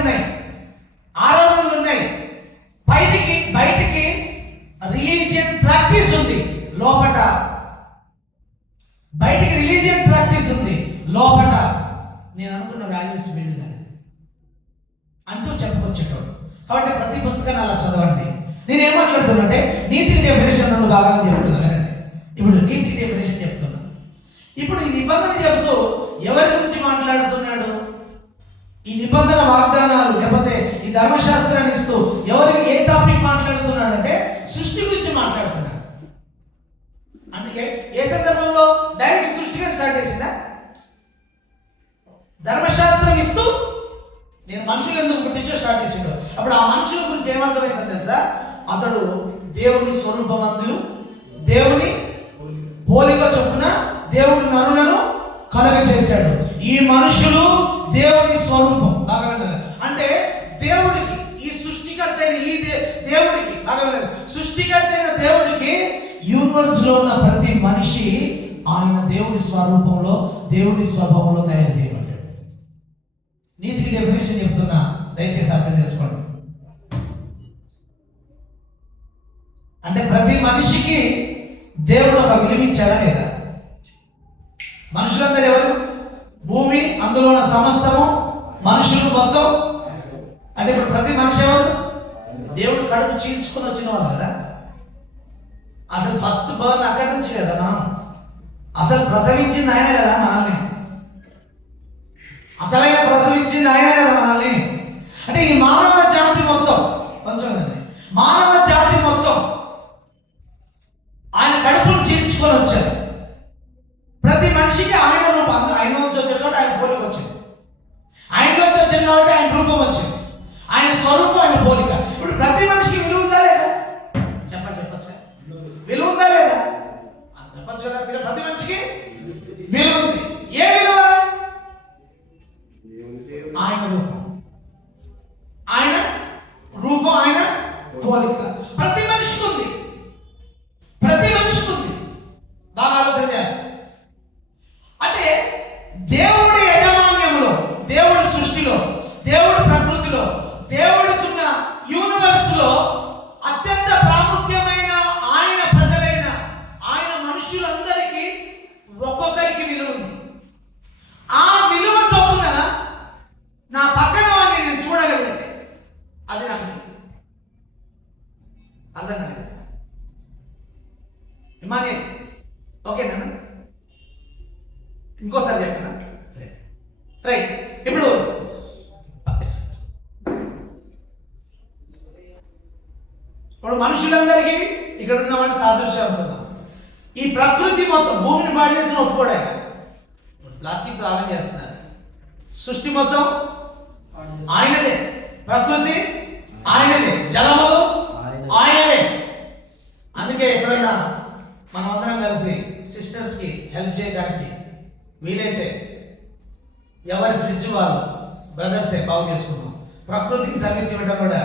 ఉన్నాయి, ఆరాధనలు ఉన్నాయి. బయటికి రిలీజియన్ ప్రాక్టీస్ ఉంది, లోపట బయటికి రిలీజియన్ ప్రాక్టీస్ ఉంది, లోపట నేను అనుకున్న వాల్యూస్ బిల్డ్ కాదు అంటూ చెప్పుకొచ్చేటోడు. కాబట్టి ప్రతి పుస్తకాన్ని అలా చదవండి. నేను ఏం మాట్లాడుతున్నా అంటే నీతి డెఫినేషన్ రెండు భాగాలు చెప్తున్నా. ఇప్పుడు నీతి డెఫినేషన్ చెప్తున్నా. ఇప్పుడు ఈ నిబంధన చెబుతూ ఎవరి గురించి మాట్లాడుతున్నాడు? ఈ నిబంధన వాగ్దానాలు లేకపోతే ఈ ధర్మశాస్త్రాన్ని ఇస్తూ ఎవరికి ఏ టాపిక్ మాట్లాడుతున్నాడు అంటే సృష్టి గురించి మాట్లాడుతున్నాడు. అంటే ఏ సందర్భంలో డైరెక్ట్ సృష్టిగా స్టార్ట్ చేసిందా? ధర్మశాస్త్రం ఇస్తూ నేను మనుషులు ఎందుకు పుట్టించో స్టార్ట్ చేసిండు. అప్పుడు ఆ మనుషుల గురించి ఏమర్థమైందని తెలుసా? అతడు దేవుని స్వరూపమందు దేవుని పోలిక చొప్పున దేవుడు నరులను కలగ చేశాడు. ఈ మనుషులు దేవుని స్వరూపం. అంటే దేవుడికి ఈ సృష్టికర్త అయిన ఈ దేవుడికి సృష్టికర్త అయిన దేవుడికి యూనివర్స్ లో ఉన్న ప్రతి మనిషి ఆయన దేవుడి స్వరూపంలో దేవుడి స్వభావంలో తయారు చేయబడ్డాడు. నీతికి డెఫినేషన్ చెప్తున్నా, దయచేసి అర్థం చేసుకోండి. అంటే ప్రతి మనిషికి దేవుడు ఒక విలువించాడా లేదా? మనుషులందరూ ఎవరు? భూమి, అందులో ఉన్న సమస్తము, మనుషులు మొత్తం. అంటే ఇప్పుడు ప్రతి మనిషి ఎవరు? దేవుడు కడుపు చీల్చుకొని వచ్చిన వాళ్ళు కదా. అసలు ఫస్ట్ బర్న్ అక్కడి నుంచి కదా. మనం అసలు ప్రసవించింది ఆయన కదా మనల్ని. అసలైన ప్రసవించింది ఆయన కదా మనల్ని. అంటే ఈ మానవ జాతి మొత్తం కొంచెం మానవ జాతి మొత్తం ఆయన కడుపును చీల్చుకొని వచ్చారు. ప్రతి మనిషికి ఆయన రూపం, ఆయన వచ్చారు కాబట్టి ఆయన పోలిక వచ్చింది. ఆయనలో వచ్చారు కాబట్టి ఆయన రూపం వచ్చింది. ఆయన స్వరూపం, ఆయన పోలిక. ఇప్పుడు ప్రతి మనిషికి విలువ ఉందా లేదా? చెప్పచ్చు. విలువ ఉందా లేదా? చెప్పచ్చు కదా. ప్రతి మనిషికి విలువ ఉంది. ఏ విలువ? ఆయన రూపం, ఆయన పోలిక ప్రతి మనిషికి ఉంది. బాగా ఆలోచన చేయాలి. అంటే దేవుడి యజమాన్యంలో, దేవుడి సృష్టిలో, దేవుడి ప్రకృతిలో, దేవుడికున్న యూనివర్స్ లో అత్యంత ప్రాముఖ్యమైన ఆయన ప్రజలైన ఆయన మనుషులందరికీ ఒక్కొక్కరికి విలువ ఉంది. ఆ విలువ చొప్పున నా పక్కన వాడిని నేను చూడగలిగితే అది నాకు అర్థం కాలేదు. ఇమానే ఓకేనా? ఇంకోసారి చెప్పినా రైట్. ఇప్పుడు మనుషులందరికీ ఇక్కడ ఉన్నవాడిని సాదృశ్యం అనుకుందాం. ఈ ప్రకృతి మొత్తం భూమిని పాడు చేసిన ఒప్పుకోవడానికి ప్లాస్టిక్ ఆగం చేస్తున్నారు. సృష్టి మొత్తం ఆయనదే, ప్రకృతి ఆయనదే, జలములు ఆయనదే. అందుకే ఎప్పుడైనా మనం అందరం కలిసి సిస్టర్స్కి హెల్ప్ చేయడానికి వీలైతే ఎవరి ఫ్రిడ్జ్ వాళ్ళు బ్రదర్సే బాగు చేసుకున్నాం. ప్రకృతికి సర్వీస్ ఇవ్వడం కూడా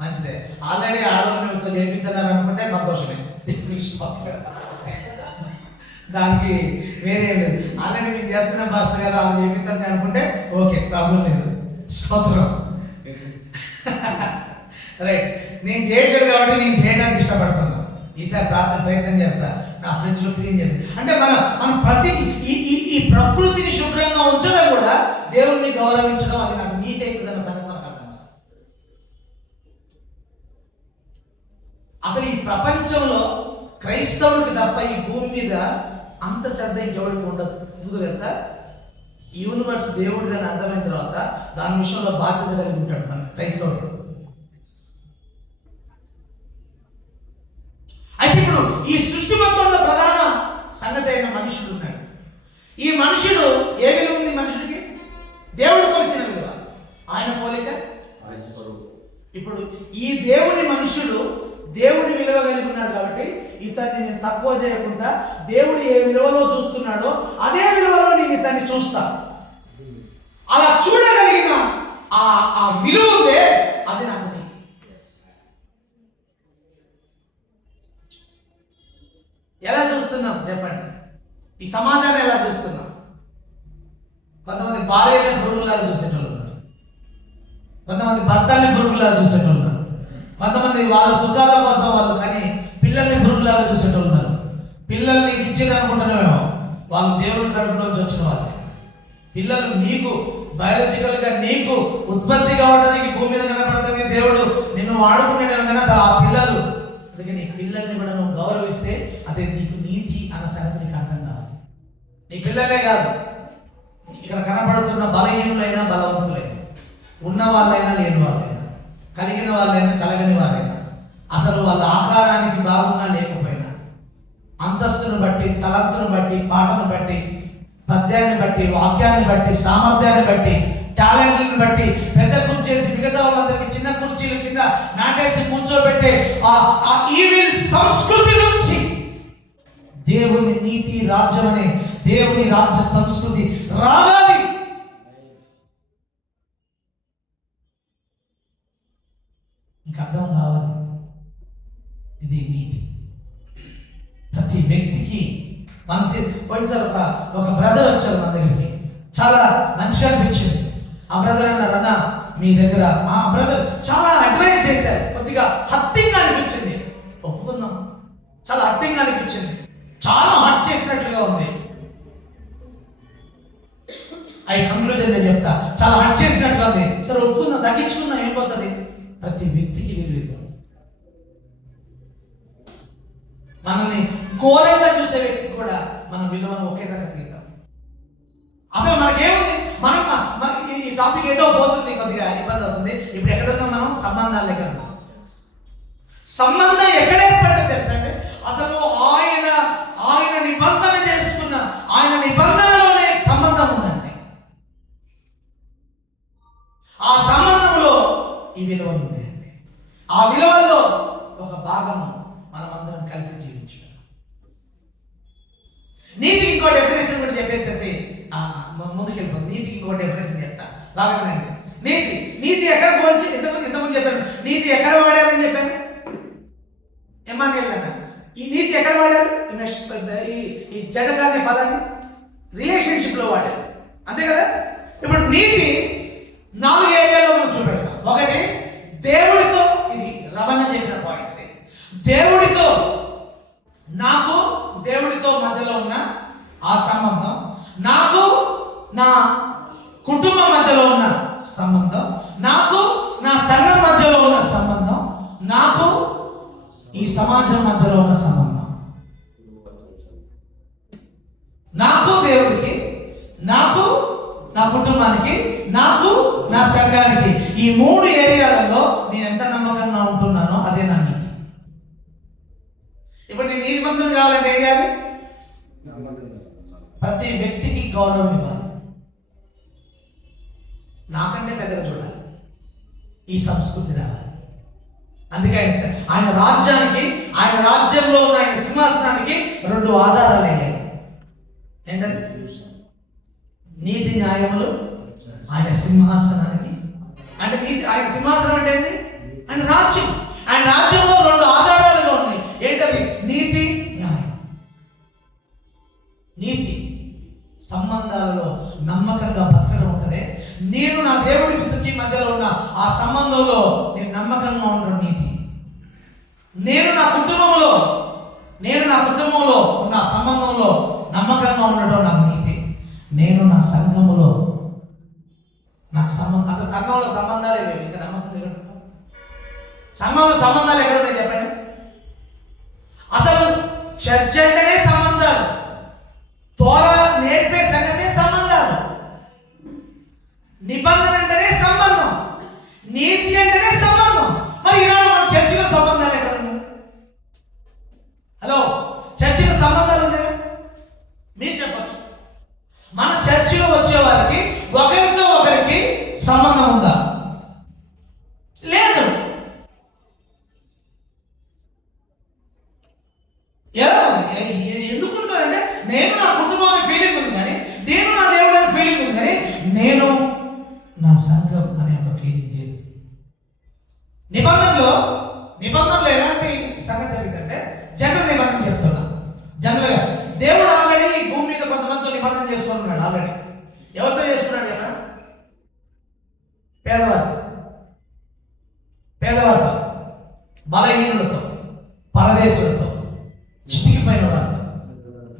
మంచిదే. ఆల్రెడీ ఆడవాళ్ళతో చేపిస్తున్నారు అనుకుంటే సంతోషమే. దానికి వేరే లేదు. ఆల్రెడీ మీకు చేస్తున్న పాస్టర్ గారు ఆమె చేపిస్తుంది అనుకుంటే ఓకే, ప్రాబ్లం లేదు. స్తోత్రం. రైట్. నేను చేయట్లేదు కాబట్టి నేను చేయడానికి ఇష్టపడుతున్నాను. ఈసారి ప్రయత్నం చేస్తా, నా ఫ్రిడ్జ్లో క్లీన్ చేసి. అంటే మనం ప్రతి ఈ ప్రకృతిని శుభ్రంగా ఉంచడం కూడా దేవుణ్ణి గౌరవించడం, అది నాకు నీతి అవుతుందన్న సంగతి మనకు అర్థం. అసలు ఈ ప్రపంచంలో క్రైస్తవుడికి తప్ప ఈ భూమి మీద అంత శ్రద్ధ ఇంకెవరికి ఉండదు. ఎందుకు తెలుసా? యూనివర్స్ దేవుడిదని అర్థమైన తర్వాత దాని విషయంలో బాధ్యత కలిగి ఉంటాడు మన క్రైస్తవుడు. అయితే ఇప్పుడు ఈ సృష్టి మొత్తంలో ప్రధాన సంగతి అయిన మనుషుడు ఉన్నాడు. ఈ మనుషుడు ఏ విలువ ఉంది మనుషుడికి? దేవుడు కొలిచిన విలువ, ఆయన పోలిక. ఇప్పుడు ఈ దేవుని మనుషుడు దేవుడి విలువ కలిగి ఉన్నాడు కాబట్టి ఇతన్ని నేను తక్కువ చేయకుండా దేవుడు ఏ విలువలో చూస్తున్నాడో అదే విలువలో నేను ఇతన్ని చూస్తా. అలా చూడగలిగిన ఆ విలువ ఉందే, అది నాకు నీతి. ఎలా చూస్తున్నాం చెప్పండి? ఈ సమాజాన్ని ఎలా చూస్తున్నాం? కొంతమంది భార్యనే పురుగులాగా చూసేటోళ్ళు ఉన్నారు. కొంతమంది భర్తల్ని పురుగులాగా చూసేటోళ్ళు ఉన్నారు. కొంతమంది వాళ్ళ సుఖాల కోసం వాళ్ళు కానీ పిల్లల్ని పురుగులాగా చూసేటోళ్ళు ఉన్నారు. పిల్లల్ని ఇచ్చేదనుకుంటున్నామేమో, వాళ్ళు దేవుడి కడుపులోంచి వచ్చిన వాళ్ళే. పిల్లలు నీకు బయాలజికల్గా నీకు ఉత్పత్తి కావడానికి భూమి మీద కనపడతానికి దేవుడు నిన్ను వాడుకునేది కానీ ఆ పిల్లలు. అందుకే నీ పిల్లల్ని కూడా నువ్వు గౌరవిస్తే అదే నీకు నీతి అన్న సంగతి నీకు అర్థం కావాలి. నీ పిల్లలే కాదు, ఇక్కడ కనపడుతున్న బలహీనులైనా బలవంతులైనా, ఉన్న వాళ్ళైనా లేని వాళ్ళైనా, కలిగిన వాళ్ళైనా కలగని వారైనా, అసలు వాళ్ళ ఆకారానికి బాగున్నా లేకపోయినా, అంతస్తును బట్టి, తలంతును బట్టి, పాటను బట్టి, పద్యాన్ని బట్టి, వాక్యాన్ని బట్టి, సామర్థ్యాన్ని బట్టి, టాలెంట్లను బట్టి పెద్ద కుర్చేసి మిగతా వాళ్ళందరికీ చిన్న కుర్చీల కింద నాటేసి కూర్చోబెట్టే ఆ ఈవిల్ సంస్కృతి నుంచి దేవుని నీతి రాజ్యం అనే దేవుని రాజ్య సంస్కృతి రావాలి. ఇంకా అర్థం కావాలి. ఇది నీతి. ప్రతి వ్యక్తికి మన పోయినసారి ఒక బ్రదర్ వచ్చారు మన దగ్గరికి, చాలా మంచిగా అనిపించింది. ఆ బ్రదర్ అన్నారు, అన్న మీ దగ్గర ఆ బ్రదర్ చాలా అడ్వైస్ చేశారు, కొద్దిగా హర్టింగ్ అనిపించింది. ఒప్పుకుందాం, చాలా హర్టింగ్ అనిపించింది, చాలా హర్ట్ చేసినట్లుగా ఉంది. కంక్లూజన్ నేను చెప్తా, చాలా హర్ట్ చేసినట్లుగా ఉంది. సరే ఒప్పుకుందాం, తగ్గించుకుందాం, ఏం పోతుంది. ప్రతి వ్యక్తికి విలువిద్దాం. మనల్ని ఘోరంగా చూసే వ్యక్తికి కూడా మన విలువను ఒకే రకంగా ఇద్దాం. అసలు మనకేముంది, మనం ఈ టాపిక్ ఏదో పోతుంది, కొద్దిగా ఇబ్బంది అవుతుంది. ఇప్పుడు ఎక్కడున్నా మనం సంబంధాల దగ్గర ఉన్నాం. సంబంధం ఎక్కడ ఏర్పడింది తెలుసంటే, అసలు ఆయన నిబంధన చేసుకున్న ఆయన నిబంధనలోనే సంబంధం ఉందండి. ఆ సంబంధంలో ఈ విలువలు ఉన్నాయండి. ఆ విలువల్లో ఒక భాగం మనమందరం కలిసి జీవించడం. నీతికి ఇంకో డెఫినేషన్ కూడా చెప్పేసేసి ముందుకెళ్ళిపోతుంది. నీతికి ఇంకో డెఫినేషన్ చెప్తా, బాగా నీతి ఎక్కడ పోల్చి ఇంతకుముందు చెప్పాను. నీతి ఎక్కడ వాడాలని చెప్పాను, ఏమన్నా ఈ నీతి ఎక్కడ వాడారు, ఈ చెడ్డగానే పదాన్ని రిలేషన్షిప్ లో వాడారు, అంతే కదా. ఇప్పుడు నీతి 4 ఏరియాలో మనం చూపెడతాం. ఒకటి దేవుడితో, ఇది రమణ చెప్పిన పాయింట్, దేవుడితో మధ్యలో ఉన్న ఆ సంబంధం, నాకు నా కుటుంబం మధ్యలో ఉన్న సంబంధం, నాకు నా సంఘం మధ్యలో ఉన్న సంబంధం, నాకు ఈ సమాజం మధ్యలో ఉన్న సంబంధం, నాకు దేవుడికి, నాకు నా కుటుంబానికి, నాకు నా సంఘానికి. ఈ 3 ఏరియాలలో నేను ఎంత నమ్మకంగా ఉంటున్నానో అదే నా నీతి. ఇప్పుడు నేను నీతి మంత్రం కావాలంటే ఏం చేయాలి? ప్రతి వ్యక్తికి గౌరవం ఇవ్వాలి, నాకంటే పెద్దగా చూడాలి, ఈ సంస్కృతి రావాలి. అందుకే ఆయన రాజ్యానికి, ఆయన రాజ్యంలో ఉన్న ఆయన సింహాసనానికి 2 ఆధారాలు అయ్యాయి. ఏంటది? నీతి న్యాయములు ఆయన సింహాసనానికి. అంటే నీతి, ఆయన సింహాసనం అంటే ఏంటి? ఆయన రాజ్యం. ఆయన రాజ్యంలో 2 ఆధారాలుగా ఉన్నాయి. ఏంటది? నీతి, న్యాయం. నీతి సంబంధాలలో నమ్మకంగా బతకడం ఉంటుంది. నేను నా దేవుడి విసుకి మధ్యలో ఉన్న ఆ సంబంధంలో నేను నమ్మకంగా ఉండడం నీతి. నేను నా కుటుంబంలో ఉన్న సంబంధంలో నమ్మకంగా ఉండటం నాకు నీతి. నేను నా సంఘములో నాకు సంబంధం, అసలు సంఘంలో సంబంధాలే లేవు, ఇంకా నమ్మకం లేదు. సంఘంలో సంబంధాలు ఎక్కడ ఉన్నాయి చెప్పండి? అసలు చర్చ్ అంటేనే సంబంధాలు, తోరా నేర్పే సంగతే సంబంధాలు, నిబంధన అంటేనే సంబంధం, నీతి అంటేనే సంబంధం. మరి ఈనాడు మన చర్చిలో సంబంధాలు ఎక్కడ ఉన్నాయి? హలో, చర్చిలో సంబంధాలు ఉన్నాయా? మీరు చెప్పచ్చు. మన చర్చిలో వచ్చే వారికి ఒకరితో ఒకరికి సంబంధం ఉందా? లేదు. ఎందుకుంటుందంటే, నేను నా కుటుంబం ఫీలింగ్ ఉంది కానీ, నేను నా దేవుడు అనే ఫీలింగ్ ఉంది కానీ, నేను నా సంఘం అనే ఒక ఫీలింగ్ లేదు. నిబంధనలో ఎలాంటి సంగతి జరిగిందంటే, జనరల్ నిబంధన చెప్తున్నా. జనరల్గా దేవుడు ఆల్రెడీ ఈ భూమి మీద కొంతమందితో నిబంధన చేసుకుని ఉన్నాడు. ఆల్రెడీ ఎవరితో చేసుకున్నాడు? పేదవాడు. బలహీనులతో, పరదేశులతో, చితికిపోయిన వారితో,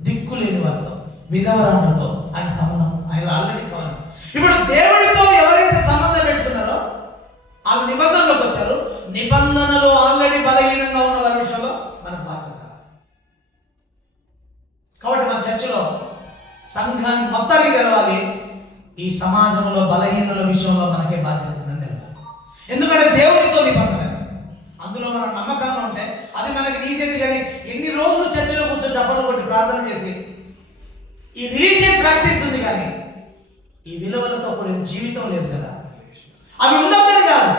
దిక్కు లేని వారితో, విధవరాండ్రతో ఆయన సంబంధం ఆయన ఆల్రెడీ కావాలి. ఇప్పుడు దేవుడితో ఎవరైతే సంబంధం పెట్టుకున్నారో వాళ్ళు నిబంధనలోకి వచ్చారు. నిబంధనలు ఆల్రెడీ బలహీనంగా ఉన్న వారి విషయంలో మనకు బాధ్యత. కాబట్టి మన చర్చిలో సంఘాన్ని మొత్తానికి తెలవాలి. ఈ సమాజంలో బలహీనుల విషయంలో మనకే బాధ్యత ఉందని తెలవాలి. ఎందుకంటే దేవుడితో నిబంధన, అందులో మనం నమ్మకంగా ఉంటే అది మనకి నీతి. కానీ ఎన్ని రోజులు చర్చిలో కూర్చొని చప్పలు కొట్టి ప్రార్థన చేసి ఈ రిలీజియన్ ప్రాక్టీస్ ఉంది, కానీ ఈ విలువలతో కూడిన జీవితం లేదు కదా. అవి ఉండొద్దని కాదు,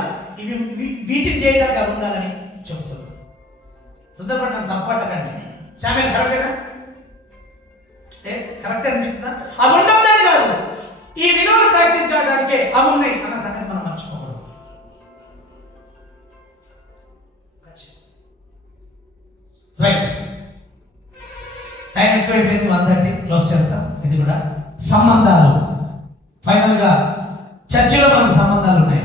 వీటిని చేయడానికి అవి ఉండాలని చెప్తున్నారు. తొందరపడిన తప్పట్టకండి. శామ్యూల్ కరెక్టేనా? కరెక్ట్ అనిపిస్తుందా? అవి ఉండొద్దని కాదు, ఈ విలువలు ప్రాక్టీస్ కావడానికే అవి ఉన్నాయి అన్న సంగతి మనం మర్చిపోకూడదు. రైట్, టైం ఎక్కువైపోయింది. 1:30 క్లోజ్ చేస్తాం. ఇది కూడా సంబంధాలు. ఫైనల్గా చర్చిలో మనకు సంబంధాలు ఉన్నాయి.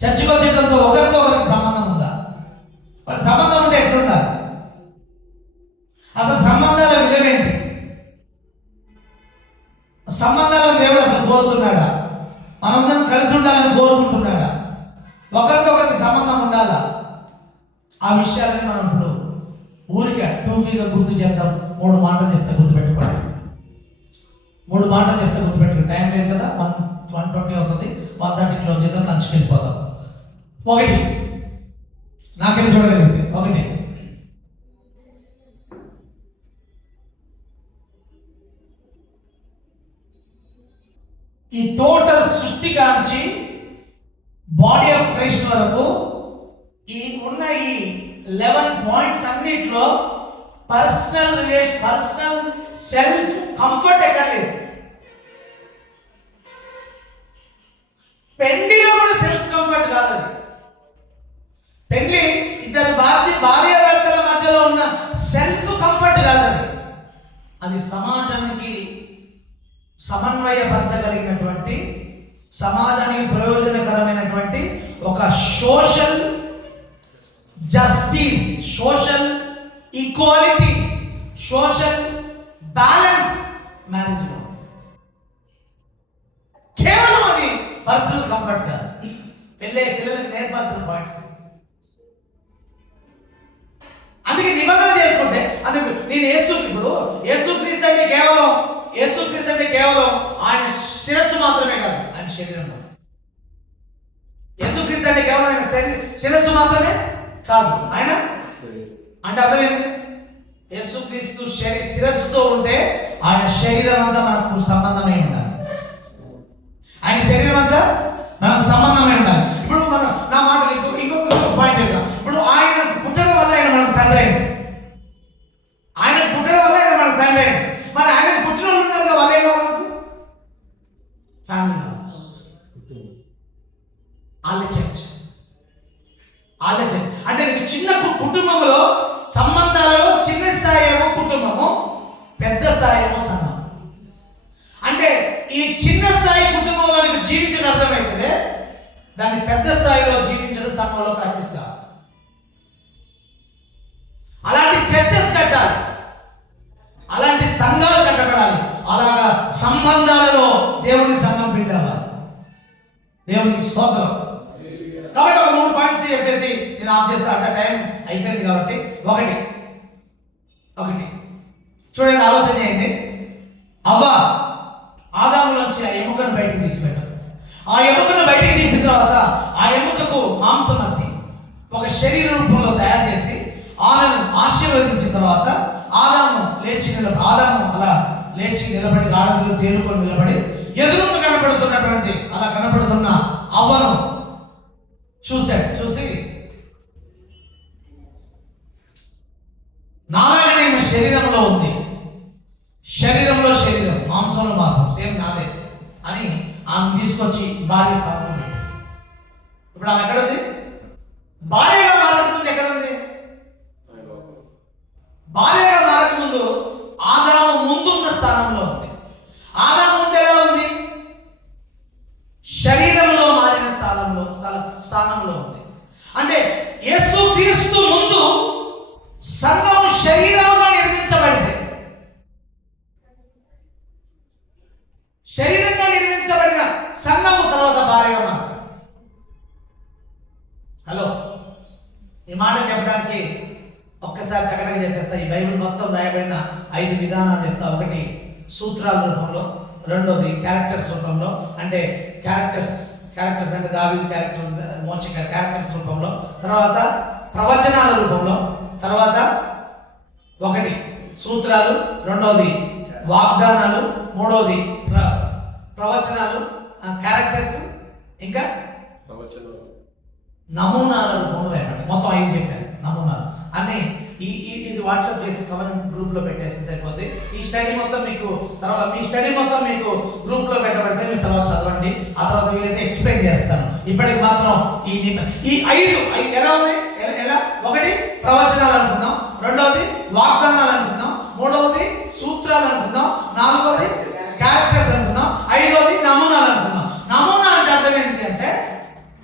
చర్చికి వచ్చేటంతో ఒకరితో ఒకరికి సంబంధం ఉందా? వాళ్ళ సంబంధం ఉంటే ఎట్లుండాలి? అసలు సంబంధాల విలువేంటి? సంబంధాలను దేవుడు అసలు కోరుతున్నాడా? మనందరం కలిసి ఉండాలని కోరుకుంటున్నాడా? ఒకరితో ఒకరికి సంబంధం ఉండాలా? ఆ విషయాలని మనం ఇప్పుడు ఊరికే టూకీగా గుర్తు చేద్దాం. 3 మాటలు చెప్తే గుర్తుపెట్టుకోండి. 3 మాటలు చెప్తే గుర్తుపెట్టుకోండి. టైం లేదు కదా, 1:20 అవుతుంది. 1:30 క్లోజ్ చేద్దాం, లంచ్కి వెళ్ళిపోదాం. 1, నాకెళ్ళి చూడగలిగింది. 1, ఈ టోటల్ సృష్టి కాంచి బాడీ ఆఫ్ క్రైస్ట్ వరకు ఈ ఉన్న ఈ 11 పాయింట్స్ అన్నిట్లో పర్సనల్ సెల్ఫ్ కంఫర్ట్ ఎక్కడ లేదు. పెళ్లిలో కూడా సెల్ఫ్ కంఫర్ట్ కాదు అది. పెళ్లి ఇద్దరు భార్యాభర్తల మధ్యలో ఉన్న సెల్ఫ్ కంఫర్ట్ కాదు అది. అది సమాజానికి సమన్వయపరచగలిగినటువంటి, సమాజానికి ప్రయోజనకరమైనటువంటి ఒక social justice, social equality, social balance marriage లో. కేవలం అది పర్సనల్ కంఫర్ట్ కాదు. పిల్లలకు నేర్పాల్సిన పాయింట్స్. అందుకే నిబంధన చేసుకుంటే అందుకు నేను యేసుక్రీస్తు అంటే కేవలం ఆయన శిరస్సు మాత్రమే కాదు, ఆయన శరీరం. యేసుక్రీస్తు అంటే కేవలం ఆయన శిరస్సు మాత్రమే కాదు, ఆయన అంటే అర్థం ఏంటి? యేసుక్రీస్తు శిరస్సుతో ఉంటే ఆయన శరీరం అంతా మనకు సంబంధమై ఉండాలి. ఆయన శరీరం అంతా మనకు సంబంధమై ఉండాలి. ఇప్పుడు మనం నా మాటలు ఇంకొక పాయింట్ ఏంటో, ఇప్పుడు ఆయన పుట్టడం వల్ల ఆయన మనకు తండ్రి అయింది. ఆయన పుట్టడం వల్ల ఆయన మనకు తండ్రి అయింది. మరి ఆయన పుట్టిన వాళ్ళు ఉన్నారు కదా, వాళ్ళు ఏమో ఫ్యామిలీ కాదు, వాళ్ళే చర్చ్. అంటే చిన్న కుటుంబంలో సంబంధాలలో చిన్న స్థాయి ఏమో కుటుంబము, పెద్ద స్థాయి ఏమో సంఘం. అంటే ఈ చిన్న స్థాయి కుటుంబంలో నీకు జీవించడం అర్థమైతే దాన్ని పెద్ద స్థాయిలో జీవించడం సంఘంలో ప్రాక్టీస్ కావాలి. అలాంటి చర్చెస్ కట్టాలి, అలాంటి సంఘాలు కట్టబడాలి. అలాగా సంబంధాలలో దేవుని సంఘం బిల్డ్ అవ్వాలి. దేవునికి స్తోత్రం. కాబట్టి ఒక 3 పాయింట్స్ చెప్పేసి నేను ఆఫ్ చేస్తా. అంటే టైం అయిపోయింది కాబట్టి 1 చూడండి, ఆలోచన చేయండి. ఆదాములోంచి ఆ ఎముకను బయటికి తీసిపెట్టారు. ఆ ఎముకను బయటికి తీసిన తర్వాత ఆ ఎముకకు మాంసం అద్ది ఒక శరీర రూపంలో తయారు చేసి ఆమెను ఆశీర్వదించిన తర్వాత ఆదాము అలా లేచి నిలబడి, గాఢతలు తేలుకొని నిలబడి ఎదురుగా కనపడుతున్నటువంటి అలా కనపడుతున్న అవ్వను చూసి నాలాగనే ఈమె శరీరంలో ఉంది, శరీరం మాంసంలో మార్గం సేమ్ నాదే అని ఆమె తీసుకొచ్చి భార్య సాధన పెట్టి. ఇప్పుడు ఆమె ఎక్కడుంది? భార్యగా మారకముందు ఎక్కడుంది? భార్యగా మారకముందు ఆదాము ముందున్న స్థానంలో ఉంది. ఆదాము ముందు ఎలా ఉంది? శరీరంలో మారిన స్థానంలో ఉంది. భార్యగా మారుతాడు. హలో, ఈ మాట చెప్పడానికి ఒక్కసారి చక్కగా చెప్పేస్తా. ఈ బైబిల్ మొత్తం రాయబడిన 5 విధానాలు చెప్తా. ఒకటి సూత్రాల రూపంలో, రెండోది క్యారెక్టర్స్ రూపంలో, అంటే క్యారెక్టర్స్ అంటే దావీదు క్యారెక్టర్, మోషే క్యారెక్టర్స్ రూపంలో, తర్వాత ప్రవచనాల రూపంలో, తర్వాత ఒకటి సూత్రాలు, రెండోది వాగ్దానాలు, మూడోది ప్రవచనాలు, క్యారెక్టర్స్, ఇంకా నమూనాల రూపంలో రాయబడ్డాయి. మొత్తం 5 చెప్పాను నమూనాలు అన్నీ. ఇది వాట్సాప్ చేసి కమెంట్ గ్రూప్లో పెట్టేస్తే సరిపోద్ది. ఈ స్టడీ మొత్తం మీకు తర్వాత మీ స్టడీ మొత్తం మీకు గ్రూప్లో పెట్టబడితే మీరు తర్వాత చదవండి. ఆ తర్వాత వీలైతే ఎక్స్ప్లెయిన్ చేస్తాను. ఇప్పటికి మాత్రం ఈ 5 ఎలా ఉంది? ఎలా? ఒకటి ప్రవచనాలు అనుకుందాం, రెండవది వాగ్దానాలు అనుకుందాం, మూడవది సూత్రాలు అనుకుందాం, నాలుగవది క్యారెక్టర్స్ అనుకుందాం, ఐదవది నమూనాలు అనుకుందాం. నమూనా అంటే అర్థం ఏంటి అంటే,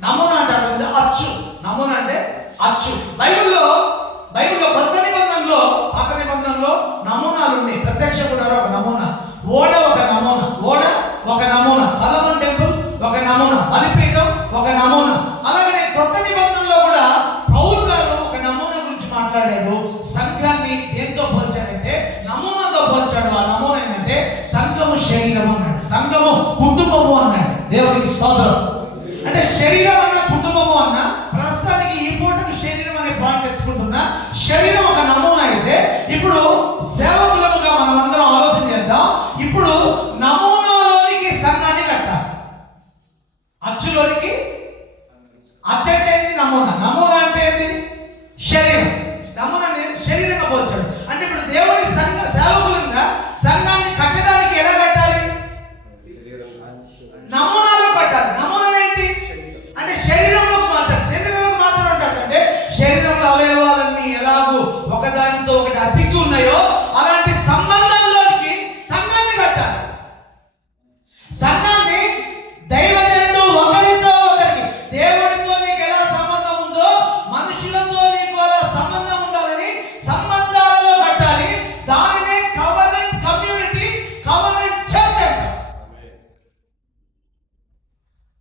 నమూనా అంటే అర్థం ఏంటి? అచ్చు. నమూనా అంటే అచ్చు. బైబిల్లో పాత నిబంధనలో నమూనాలు ఉన్నాయి. ప్రత్యక్ష గుడారం ఒక నమూనా, ఓడ ఒక నమూనా, సొలొమోన్ టెంపుల్ ఒక నమూనా, బలిపీఠం ఒక నమూనా. అలాగే కొత్త నిబంధనలో కూడా పౌలు గారు ఒక నమూనా గురించి మాట్లాడాడు. సంఘాన్ని దేంతో పోల్చాడంటే నమూనాతో పోల్చాడు. ఆ నమూనా ఏంటంటే సంఘము శరీరం అన్నాడు, సంఘము కుటుంబము అన్నాడు. దేవునికి స్తోత్రం. అంటే శరీరం అన్న కుటుంబము అన్న ప్రస్తుతానికి ఈ పూటకు శరీరం అనే పాయింట్ తెచ్చుకుంటున్నా. శరీరం ఒక నమూనా అయితే ఇప్పుడు సేవకులముగా మనం అందరం ఆలోచన చేద్దాం. ఇప్పుడు నమూనాలోనికి సంఘాన్ని కట్టాలి. అచ్చులోనికి, అచ్చు అంటే ఏంది? నమూనా అంటే ఏంది? శరీరం. నమూనాని శరీరంగా పోల్చాడు. అంటే ఇప్పుడు దేవుని సేవకులంగా సంఘాన్ని కట్టడానికి ఎలా కట్టాలి? నమూనాలో కట్టాలి. నమూనా ఏంటి అంటే శరీరంలోకి మార్చాలి. శరీరంలోకి మార్చడం అంటే శరీరంలో అవయవాలన్నీ ఎలాగో ఒకదానితో ఒకటి అతికి ఉన్నాయో అలాంటి సంబంధంలోనికి సంఘాన్ని కట్టాలి. సంఘాన్ని దైవజనుడు ఒకరితో ఒకరికి, దేవుడితో నీకు ఎలా సంబంధం ఉందో మనుషులతో నీకు అలా సంబంధం ఉండాలని సంబంధాలలో కట్టాలి. దానినే కవెనెంట్ కమ్యూనిటీ, కవెనెంట్ చర్చ్ అంటారు.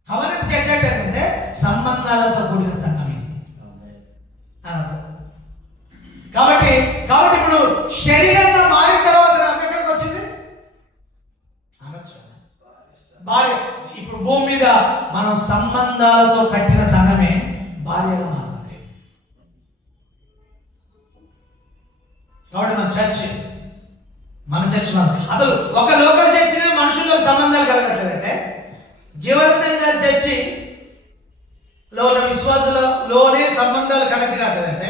కవెనెంట్ చర్చ్ అంటే సంబంధాలతో కూడిన సంఘం ఇది. కాబట్టి ఇప్పుడు శరీరంగా మారిన తర్వాత ఎక్కడికి వచ్చింది? భార్య. ఇప్పుడు భూమి మీద మనం సంబంధాలతో కట్టిన సంఘమే భార్యగా మారుతుంది. కాబట్టి మన చర్చ్ అసలు ఒక లోకల్ చర్చిని మనుషుల్లో సంబంధాలు కలగట్లేదంటే, జీవరత్నం గారి చర్చిలో ఉన్న విశ్వాసులలోనే సంబంధాలు కనెక్ట్ కావట్లేదంటే,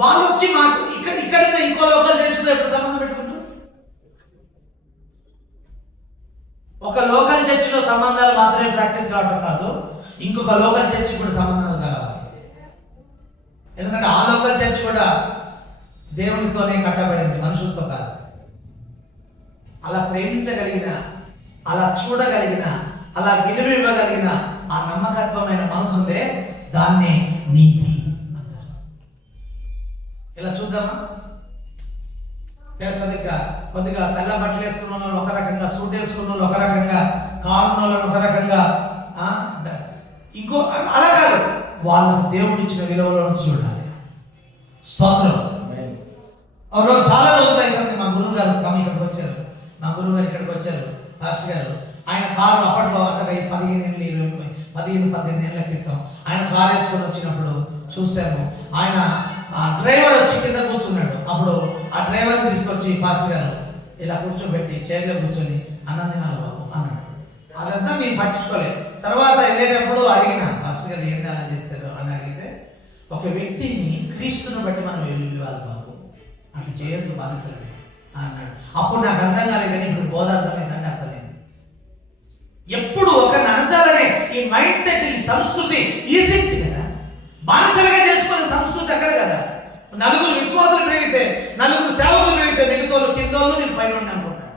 వాళ్ళు వచ్చి మాకు ఇక్కడ ఇంకో లోకల్ చర్చితో ఎప్పుడు సంబంధం పెట్టుకుంటారు? ఒక లోకల్ చర్చిలో సంబంధాలు మాత్రమే ప్రాక్టీస్ కావడం కాదు, ఇంకొక లోకల్ చర్చి కూడా సంబంధాలు కలవాలి. ఎందుకంటే ఆ లోకల్ చర్చ్ కూడా దేవునితోనే కట్టబడింది, మనుషులతో కాదు. అలా ప్రేమించగలిగిన, అలా చూడగలిగిన, అలా గెలుపు ఇవ్వగలిగిన ఆ నమ్మకత్వమైన మనసుందే దాన్ని నీతి అంటారు. ఇలా చూద్దామా? కొద్దిగా తెల్ల బట్టలు వేసుకున్న వాళ్ళు ఒక రకంగా, సూట్ వేసుకున్న వాళ్ళు ఒక రకంగా, కారున్న వాళ్ళని ఒక రకంగా, ఇంకో అలా కాదు. వాళ్ళకు దేవుడు ఇచ్చిన విలువలో చూడాలి. స్తోత్రం. చాలా రోజులు అయిపోయింది మా గురువు గారు ఇక్కడికి వచ్చారు. మా గురువు గారు ఇక్కడికి వచ్చారు, పాస్టర్ గారు. ఆయన కారు అప్పట్లో 15-18 ఏళ్ళ క్రితం ఆయన కారు వేసుకొని వచ్చినప్పుడు చూశాము. ఆయన డ్రైవర్ వచ్చి కింద కూర్చున్నాడు. అప్పుడు ఆ డ్రైవర్ని తీసుకొచ్చి పాస్టర్ గారు ఇలా కూర్చోబెట్టి చైర్లో కూర్చొని అన్నం తినాలి బాబు అన్నాడు. అదంతా నేను పట్టించుకోలేదు. తర్వాత వెళ్ళేటప్పుడు అడిగిన, పాస్టర్ గారు ఏంటి అలా చేశారు అని అడిగితే, ఒక వ్యక్తిని క్రీస్తుని బట్టి మనం ఇవ్వాలి బాబు, అట్లా చేయొద్దు బానిసలే అన్నాడు. అప్పుడు నాకు అర్థం కాలేదని ఇప్పుడు బోధ అర్థమైందంటే అర్థమైంది. ఎప్పుడు ఒక నడచాలనే ఈ మైండ్ సెట్, ఈ సంస్కృతి ఈజిప్ట్ కదా, బానిసలుగా చేసుకునే సంస్కృతి అక్కడ కదా. నలుగురు విశ్వాసులు పెరిగితే, నలుగురు సేవకులు పెరిగితే మిగతాలు కిందోళ్ళు నేను పైన అనుకుంటాను.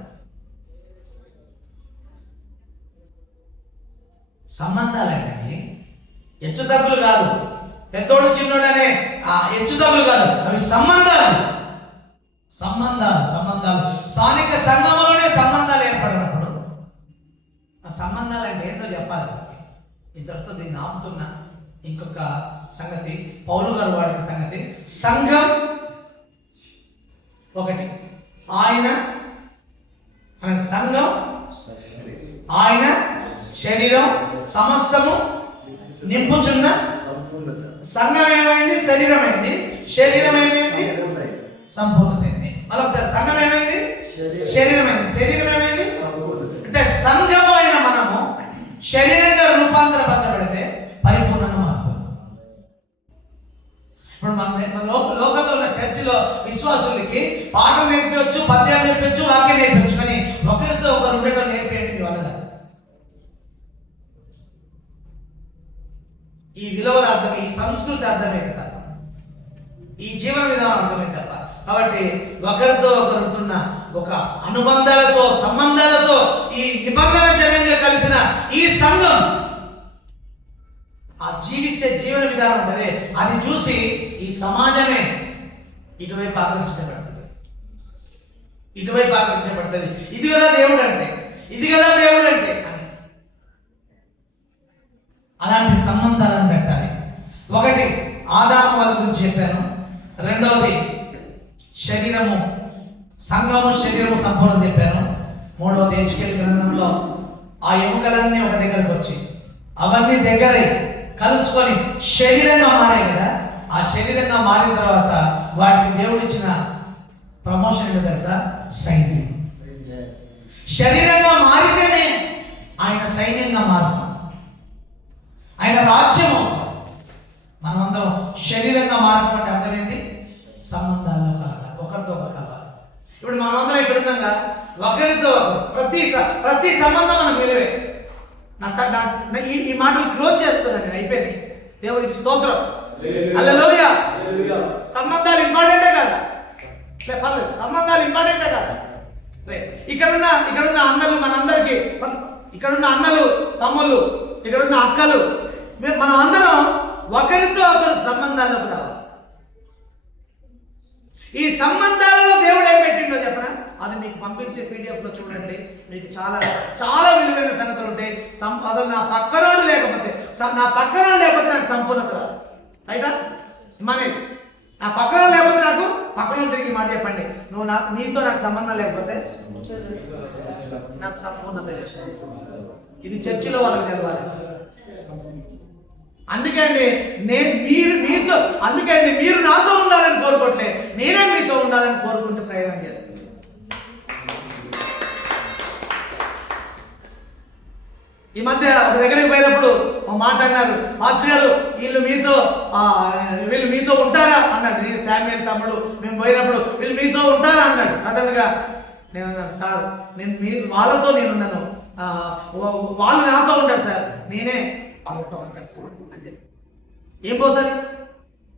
సంబంధాలంటే హెచ్చుతగ్గులు కాదు, పెద్దోడు చిన్నోడు అనే హెచ్చుతగ్గులు కాదు, అవి సంబంధాలు. స్థానిక సంఘంలోనే సంబంధాలు ఏర్పడినప్పుడు ఆ సంబంధాలు అంటే ఏందో చెప్పాలి. ఇంతటితో దీన్ని ఆపుతున్నా. ఇంకొక సంగతి పౌలు గారు వాడిన సంగతి, సంఘం ఒకటి, ఆయన సంఘం, ఆయన శరీరం, సమస్తము నింపుచున్న సంఘం ఏమైంది? శరీరం అయింది. శరీరం ఏమైంది? సంపూర్ణత అయింది. మళ్ళీ ఒకసారి, సంఘం ఏమైంది? శరీరం అయింది. శరీరం ఏమైంది? అంటే సంఘం అయిన మనము శరీరంగా రూపాంతరపరచబడితే పరిపూర్ణంగా మారిపోతాం. ఇప్పుడు మన లోకంలో ఉన్న చర్చిలో విశ్వాసులకి పాటలు నేర్పించవచ్చు, పద్యాలు నేర్పించవచ్చు, వాక్యం నేర్పించు, కానీ ఒకరితో ఒకరు ఉండటం నేర్పేయండి మీ వల్ల కాదు. ఈ విలువల అర్థం, ఈ సంస్కృతి అర్థమైతే తప్ప, ఈ జీవన విధానం అర్థమైతే తప్ప. కాబట్టి ఒకరితో ఒకరు ఉంటున్న ఒక అనుబంధాలతో, సంబంధాలతో ఈ నిబంధన జనంగా కలిసిన ఈ సంఘం, ఆ జీవిస్తే జీవన విధానం ఉంటుంది. అది చూసి ఈ సమాజమే ఇటువైపు ఆకర్షించబడుతుంది, ఇటువైపు ఆకర్షించబడుతుంది. ఇది కదా దేవుడు అంటే, ఇది కదా దేవుడు అంటే అని. అలాంటి సంబంధాలను పెట్టాలి. ఒకటి ఆదాము వాళ్ళ గురించి చెప్పాను. రెండవది శరీరము, సంఘము, శరీరము సంపూర్ణ చెప్పాను. మూడవది హెచ్కేల్ గ్రంథంలో ఆ ఎముకలన్నీ ఒక దగ్గరకు వచ్చి అవన్నీ దగ్గరై కలుసుకొని శరీరంగా మారాయి కదా. ఆ శరీరంగా మారిన తర్వాత వాటికి దేవుడిచ్చిన ప్రమోషన్ ఏంటో తెలుసా? సైన్యం. శరీరంగా మారితేనే ఆయన సైన్యంగా మారుతాం, ఆయన రాజ్యం అవుతాం. మనమందరం శరీరంగా మారడం అంటే అర్థమైంది, సంబంధాల్లో కలగాలి, ఒకరితో ఒకరు కలగాలి. ఇప్పుడు మనమందరం ఇక్కడ ఉన్నాగా, ఒకరితో ఒకరు ప్రతి సంబంధం మనకు విలువే. ఈ మాటలు క్లోజ్ చేస్తున్నాను నేను, అయిపోయింది. దేవునికి స్తోత్రం, హల్లెలూయా. సంబంధాలు ఇంపార్టెంటే కదా, పర్లేదు, సంబంధాలు ఇంపార్టెంటే కదా. ఇక్కడున్న అన్నలు, మనందరికీ ఇక్కడున్న అన్నలు, తమ్ముళ్ళు, ఇక్కడున్న అక్కలు, మనం అందరం ఒకరితో ఒకరు సంబంధాల్లోకి రావాలి. ఈ సంబంధాలలో దేవుడు ఏం పెట్టిండో చెప్పనా? అది మీకు పంపించే పీడిఎఫ్లో చూడండి. మీకు చాలా చాలా విలువైన సంగతులు ఉంటాయి. అసలు నా పక్కనోడు లేకపోతే నాకు సంపూర్ణత రాదు. రైటా? మనీ నా పక్కన లేకపోతే నాకు పక్కన తిరిగి మాట చెప్పండి, నీతో నాకు సంబంధం లేకపోతే నాకు సంపూర్ణత లేదు. ఇది చర్చిలో వాళ్ళకి తెలవాలి. అందుకే అండి మీరు నాతో ఉండాలని కోరుకోవట్లే, నేనే మీతో ఉండాలని కోరుకుంటూ ప్రయాణం చేస్తాను. ఈ మధ్య ఒక దగ్గరికి పోయినప్పుడు ఒక మాట అన్నారు, మాస్టర్ గారు వీళ్ళు మీతో ఉంటారా అన్నాడు. నేను శామ్యుయల్ తమ్ముడు మేము పోయినప్పుడు వీళ్ళు మీతో ఉంటారా అన్నాడు. సడన్ గా నేను అన్నాను, సార్ వాళ్ళతో నేనున్నాను, వాళ్ళు నాతో ఉంటారు సార్, నేనే అంటే ఏం పోతుంది?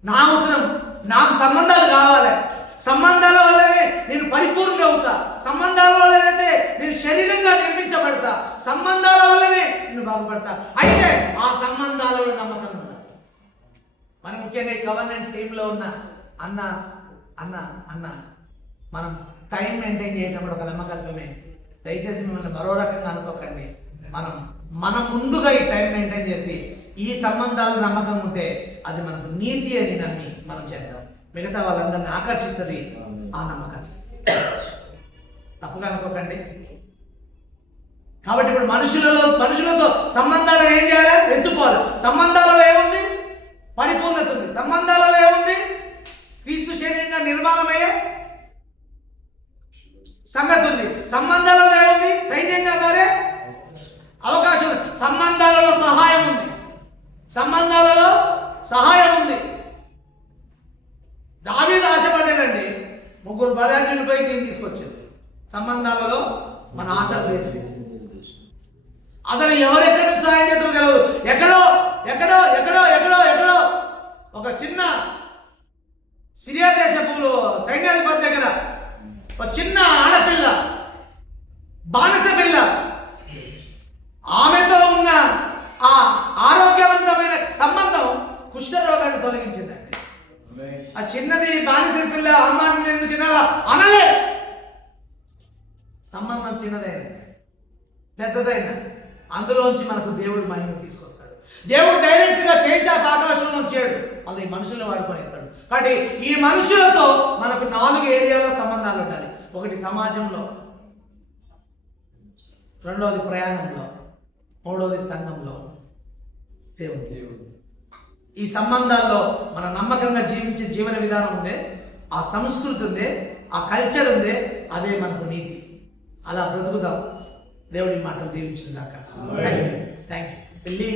నా అవసరం, నాకు సంబంధాలు కావాలి. సంబంధాల వల్లనే నేను పరిపూర్ణ అవుతా. సంబంధాల వల్లనైతే నేను శరీరంగా నిర్మించబడతా. సంబంధాల వల్లనే నేను బాగుపడతా. అయితే ఆ సంబంధాలలో నమ్మకం ఉండాలి. మరి ముఖ్యంగా ఈ గవర్నమెంట్ టీంలో ఉన్న అన్న మనం టైం మెయింటైన్ చేయడం కూడా ఒక నమ్మకత్వమే. దయచేసి మిమ్మల్ని మరో రకంగా అనుకోకండి. మనం ముందుగా ఈ టైం మెయింటైన్ చేసి ఈ సంబంధాలు నమ్మకం ఉంటే అది మనకు నీతి అని నమ్మి మనం చేద్దాం. మిగతా వాళ్ళందరినీ ఆకర్షిస్తుంది ఆ నమ్మకం. తప్పుగా అనుకోకండి. కాబట్టి ఇప్పుడు మనుషులతో సంబంధాలు ఏం చేయాలి? వెతుక్కోవాలి. సంబంధాలలో ఏముంది? పరిపూర్ణత ఉంది. సంబంధాలలో ఏముంది? క్రీస్తు శరీరంగా నిర్మాణమయ్యే సంగతి ఉంది. సంబంధాలలో ఏముంది? సైన్యంగా మారే అవకాశం ఉంది. సంబంధాలలో సహాయం ఉంది. సంబంధాలలో సహాయం ఉంది. దావీదు ఆశపడ్డాడండి, 3 బలాఢ్యులపై నేను తీసుకొచ్చాను. సంబంధాలలో మన ఆశ లేదు. అతను ఎవరెక్కడి నుంచి సాయం చేతులు కలదు. ఎక్కడో ఒక చిన్న సిరియా దేశపు సైన్యాధిపతి దగ్గర ఒక చిన్న ఆడపిల్ల, బానిస పిల్ల, ఆమెతో ఉన్న ఆ ఆరోగ్యవంతమైన సంబంధం కుష్ఠరోగాన్ని తొలగించిందండి. ఆ చిన్నది బానిస పిల్ల అమ్మాయిని ఎందుకు తినాలా అనలే. సంబంధం చిన్నదైన పెద్దదైన అందులోంచి మనకు దేవుడు మహిమ తీసుకొస్తాడు. దేవుడు డైరెక్ట్గా చేయితాపు ఆకాశంలో చేయడు, వాళ్ళు ఈ మనుషుల్ని వాడుకొనేస్తాడు. కాబట్టి ఈ మనుషులతో మనకు 4 ఏరియాలో సంబంధాలు ఉండాలి. ఒకటి సమాజంలో, రెండవది ప్రయాణంలో, మూడవది సంఘంలో, దేవుడు. ఈ సంబంధాల్లో మన నమ్మకంగా జీవించే జీవన విధానం ఉందే, ఆ సంస్కృతి ఉందే, ఆ కల్చర్ ఉందే, అదే మనకు నీతి. అలా బ్రతుకుదాం. దేవుడి మాటలు దీవించుగాక. Thank you.